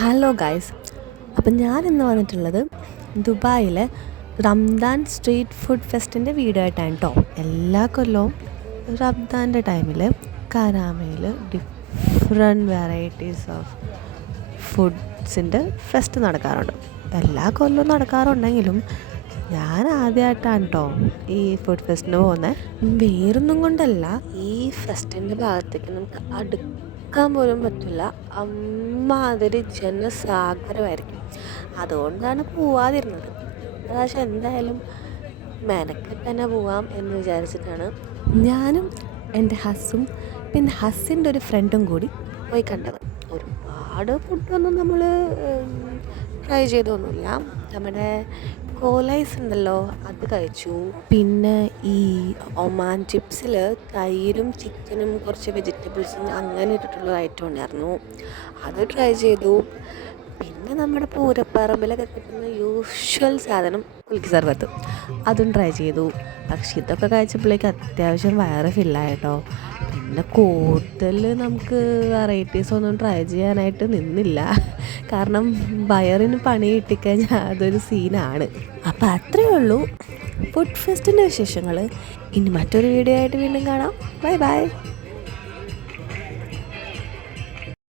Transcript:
Hello guys, അപ്പം ഞാനിന്ന് വന്നിട്ടുള്ളത് ദുബായിലെ റംദാൻ സ്ട്രീറ്റ് ഫുഡ് ഫെസ്റ്റിൻ്റെ വീഡിയോ ആയിട്ടാണ് കേട്ടോ. എല്ലാ കൊല്ലവും റംദാൻ്റെ ടൈമിൽ കരാമയിൽ ഡിഫറെൻറ്റ് വെറൈറ്റീസ് ഓഫ് ഫുഡ്സിൻ്റെ ഫെസ്റ്റ് നടക്കാറുണ്ട്. എല്ലാ കൊല്ലവും നടക്കാറുണ്ടെങ്കിലും ഞാൻ ആദ്യമായിട്ടാണ് കേട്ടോ ഈ ഫുഡ് ഫെസ്റ്റിന് പോകുന്നത്. വേറൊന്നും കൊണ്ടല്ല, ഈ ഫെസ്റ്റിൻ്റെ ഭാഗത്തേക്ക് നമുക്ക് അടുക്കാൻ പോലും പറ്റില്ല. അമ്മാതിരി ജനസാഗരമായിരിക്കും. അതുകൊണ്ടാണ് പോവാതിരുന്നത്. പക്ഷെ എന്തായാലും മെനക്കെട്ട് തന്നെ പോവാം എന്ന് വിചാരിച്ചിട്ടാണ് ഞാനും എൻ്റെ ഹസ്സും പിന്നെ ഹസ്സിൻ്റെ ഒരു ഫ്രണ്ടും കൂടി പോയി കണ്ടത്. ഒരുപാട് ഫുഡൊന്നും നമ്മൾ ട്രൈ ചെയ്തൊന്നുമില്ല. നമ്മുടെ കോലൈസ് ഉണ്ടല്ലോ, അത് കഴിച്ചു. പിന്നെ ഈ ഒമാൻ ചിപ്സിൽ തൈരും ചിക്കനും കുറച്ച് വെജിറ്റബിൾസും അങ്ങനെ ഇട്ടിട്ടുള്ള ഐറ്റം ഉണ്ടായിരുന്നു, അത് ട്രൈ ചെയ്തു. പിന്നെ നമ്മുടെ പൂരപ്പറമ്പിലൊക്കെ കിട്ടുന്ന യൂഷ്വൽ സാധനം കുൽക്കി സർബത്ത്, അതും ട്രൈ ചെയ്തു. പക്ഷെ ഇതൊക്കെ കഴിച്ചപ്പോഴേക്ക് അത്യാവശ്യം വയറ് ഫില്ലായിട്ടോ. പിന്നെ കൂടുതൽ നമുക്ക് വെറൈറ്റീസ് ഒന്നും ട്രൈ ചെയ്യാനായിട്ട് നിന്നില്ല, കാരണം വയറിന് പണി കിട്ടിക്കഴിഞ്ഞാൽ അതൊരു സീനാണ്. അപ്പോൾ അത്രയേ ഉള്ളൂ ഫുഡ് ഫെസ്റ്റിൻ്റെ വിശേഷങ്ങൾ. ഇനി മറ്റൊരു വീഡിയോ ആയിട്ട് വീണ്ടും കാണാം. Bye bye.